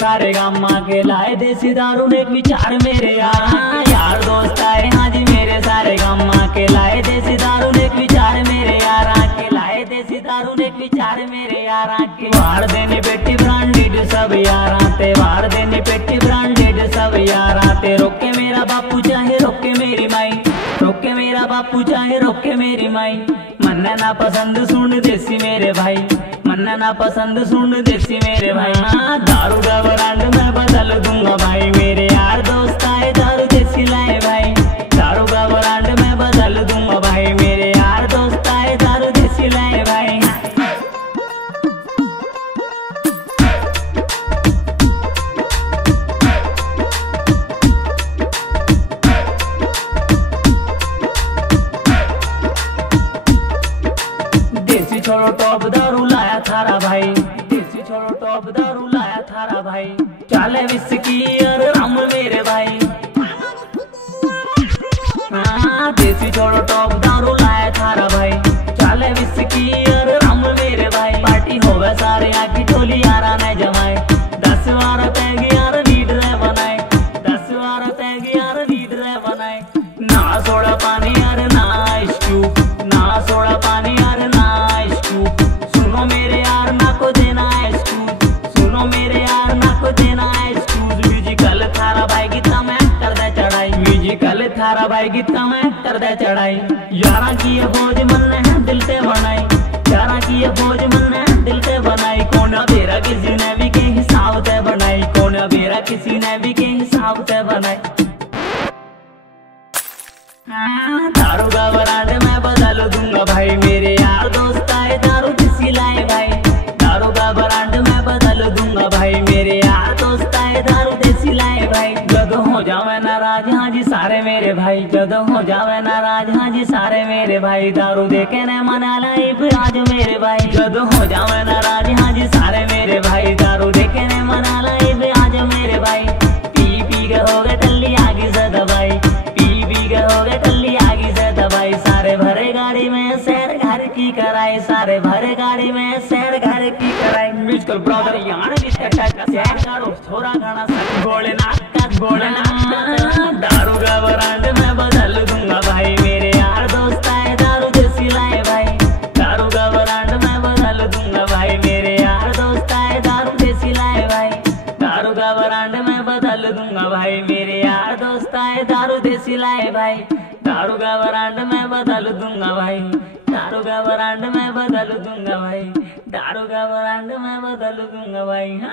सारे गामा के लाए देसी दारू ने एक विचार मेरे यार दोस्त आए हाँ जी मेरे सारे गामा के लाए देसी दारू ने एक विचार मेरे यार के लाए देसी दारू ने एक विचार मेरे यार के वार देने पेटी ब्रांडेड सब यार आते वार देने पेटी ब्रांडेड सब यार आते रोके मेरा बापू चाहे रोके मेरी माई रोके मेरा बापू चाहे रोके मेरी माई मन्ना ना पसंद सुन देसी मेरे भाई मन्ना ना पसंद सुन देसी मेरे भाई दारू का ब्रांड मैं बदल दूंगा भाई मेरे यार दोस्त आए दारू देसी लाए भाई दारू का ब्रांड मैं बदल दूंगा भाई मेरे यार दोस्त आए दारू देसी लाए भाई देसी छोड़ो टॉप दारू लाया थारा भाई देसी छोड़ो टॉप दारू लाया थारा भाई चाले विस्की और रम मेरे भाई देसी छोड़ो टॉप दारू लाया थारा भाई चाले विस्की और रम मेरे भाई पार्टी होवे सारे आकी टोली यारा ने जमाए 10 बार तैग यार लीडर बनाए 10 बार तैग यार लीडर बनाए ना सोडा पानी यार ना स्कूप ना सोडा पानी यार ना स्कूप सुनो मेरे यार ना को देना है स्कूप सुनो मेरे यार ना को देना है स्कूप म्यूजिकल थारा भाई गीता में कर दे चढ़ाई म्यूजिकल थारा भाई गीता में कर दे चढ़ाई यारा की ये फौज मन ने दिल से बनाई यारा की ये फौज मन ने दिल से बनाई कोना बेरा किसी ने भी के हिसाब से बनाई कोना बेरा किसी ने भी के हिसाब से बनाई दारू का ब्रांड मैं बदल दूंगा भाई मेरे यार दोस्त आए दारू देसी लाए भाई दारू का ब्रांड मैं बदल दूंगा भाई मेरे यार दोस्त आए दारू देसी लाए भाई जद हो जावे नाराज हाँ जी सारे मेरे भाई जद हो जावे नाराज हाँ जी सारे मेरे भाई दारू देके ने मना लाई फिर आज मेरे भाई जद हो जावे नाराज हाँ जी सारे मेरे भाई दारू देके ने मना लाई फिर आज मेरे भाई पी पी के हो गए टल्ली आगे से दबाई पी के हो गए टल्ली आगे से दबाई सारे भरे गाड़ी में सैर घर की कराई सारे भरे गाड़ी में सैर घर की कराई म्यूजिकल ब्रदर यार सैर करो थोड़ा गाना बोले ना दारू का ब्रांड मैं बदल दूंगा भाई मेरे यार दोस्त आए दारू देसी लाए भाई दारू का ब्रांड मैं बदल दूंगा भाई मेरे यार दोस्त आए दारू देसी लाए भाई दारू का ब्रांड मैं बदल दूंगा भाई मेरे यार दोस्त आए दारू देसी लाए भाई दारू का ब्रांड मैं बदल दूंगा भाई दारू का ब्रांड मैं बदल दूंगा भाई दारू का ब्रांड मैं बदल दूंगा भाई हाँ।